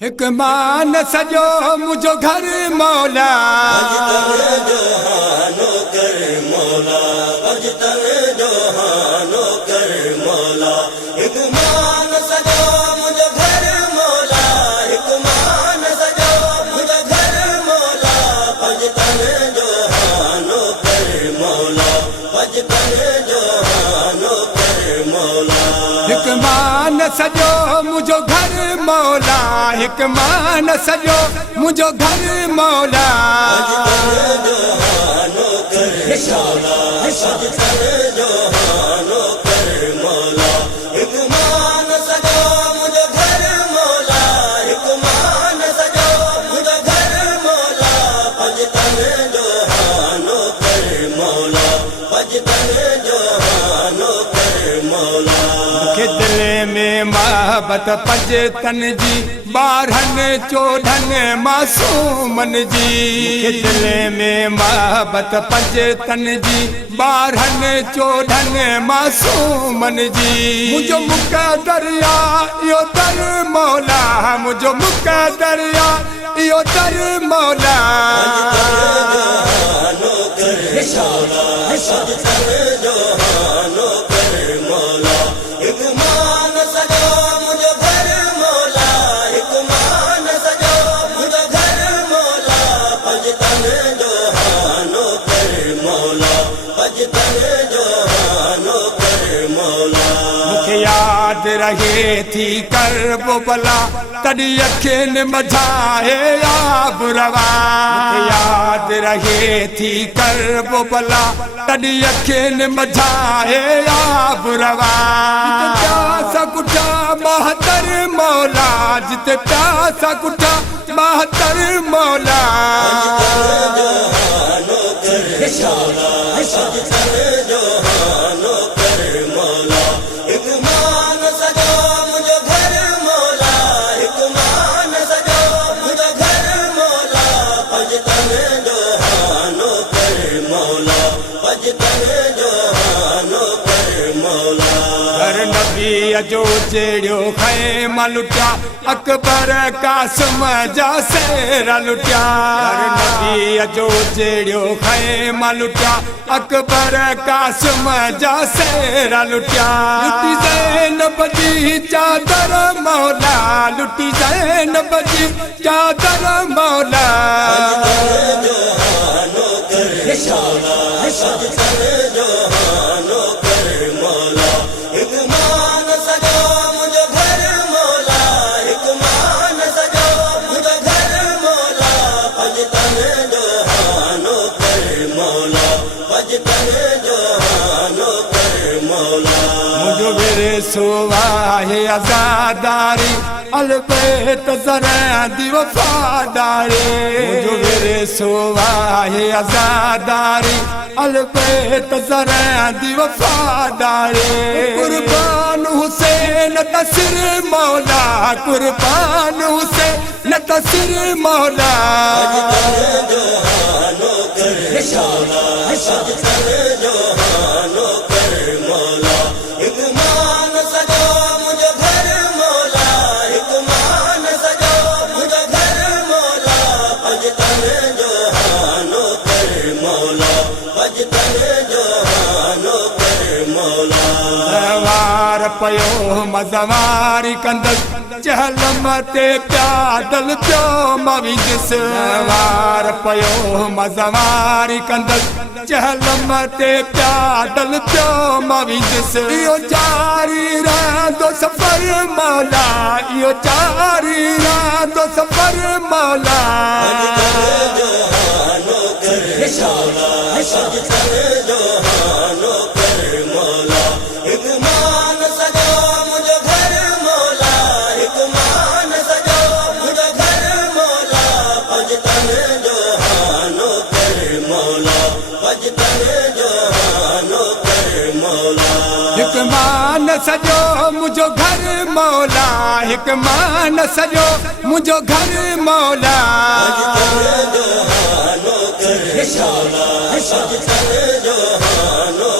एक मान सजो मुझो घर मौला जोहानो कर मौला अजतन जोहानो कर मौला एक मान सजो मुझो घर मौला एक मान सजो मुझो घर मौला अजतन जोहानो कर मौला अजतन जोहानो कर मौला एक मान सजो मुझो घर मौला एक मान सजो मुझो घर मौला जोहानो कर मौला अजतन जोहानो कर मौला एक मान सजो मुझो घर मौला एक मान सजो मुझो घर मौला अजतन जोहानो कर मौला अजतन जोहानो कर मौला के दिल में मोहब्बत पंज तन जी बारहन चौधन मासूमन जी के दिल में मोहब्बत पंज तन जी बारहन चौधन मासूमन जी मुझो मुक़द्दरिया यो दर मौला मुझो मुक़द्दरिया यो दर मौला जोहानो कर मौला अजतन जोहानो कर मौला एक मान सजो मुझो घर मौला एक मान सजो मुझो घर मौला अजतन जोहानो कर मौला अजतन जोहानो कर मौला मुझे याद रहे थी करबो बला तड़ी अखिन मझाए आब रवा मुझे याद रहे थी करबो बला तड़ी अखिन मझाए आब रवा प्यासा कुठा बहत्तर मौला जिते प्यासा कुठा बहत्तर मौला जोहानो कर मौला अजतन जोहानो कर मौला एक मान सजो मुझो घर मौला एक मान सजो मुझो घर मौला अजतन जोहानो कर मौला अजतन जोहानो कर मौला घर नबी अजो जेड़ियो खैमा लुटिया अकबर कासिम जा सेरा लुटिया घर नबी अजो जेड़ियो खैमा लुटिया अकबर कासिम जा सेरा लुटिया लुटी ज़ैनब जी चादर मौला लुटी ज़ैनब जी चादर मौला जोहानो कर मौला अजतन जोहानो कर मौला एक मान सजो मुझो घर मौला एक मान सजो मुझो घर मौला अजतन जोहानो कर मौला अजतन जोहानो कर मौला मुझो मेरे सुवाहे आजादारी अलबेत जरा दी वफादारी मुझो मेरे सुवाहे आजादारी अलबेत जरा दी वफादारी कुर्बान हुसैन तसिर मौला कुर्बान हुसैन तसिर मौला जोहानो कर मौला अजतन जोहानो कर मौला एक मान सजो मुझो घर मौला एक मान सजो मुझो घर मौला अजतन जोहानो कर मौला अजतन जोहानो कर मौला वार पयो मज़वारी कंदस चहलम ते प्यादल प्यो मविंदस वार पयो मज़वारी कंदस चहलम ते प्यादल प्यो मविंदस इहो जारी रहंदो सफ़र मौला इहो जारी रहंदो सफ़र मौला जोहानो कर मौला अजतन जोहानो कर मौला एक मान सजो मुझो घर मौला एक मान सजो मुझो घर मौला अजतन जोहानो कर मौला अजतन जोहानो कर मौला एक मान सजो मुझो घर मौला एक मान सजो मुझो घर मौला जोहानो कर मौला अजतन जोहानो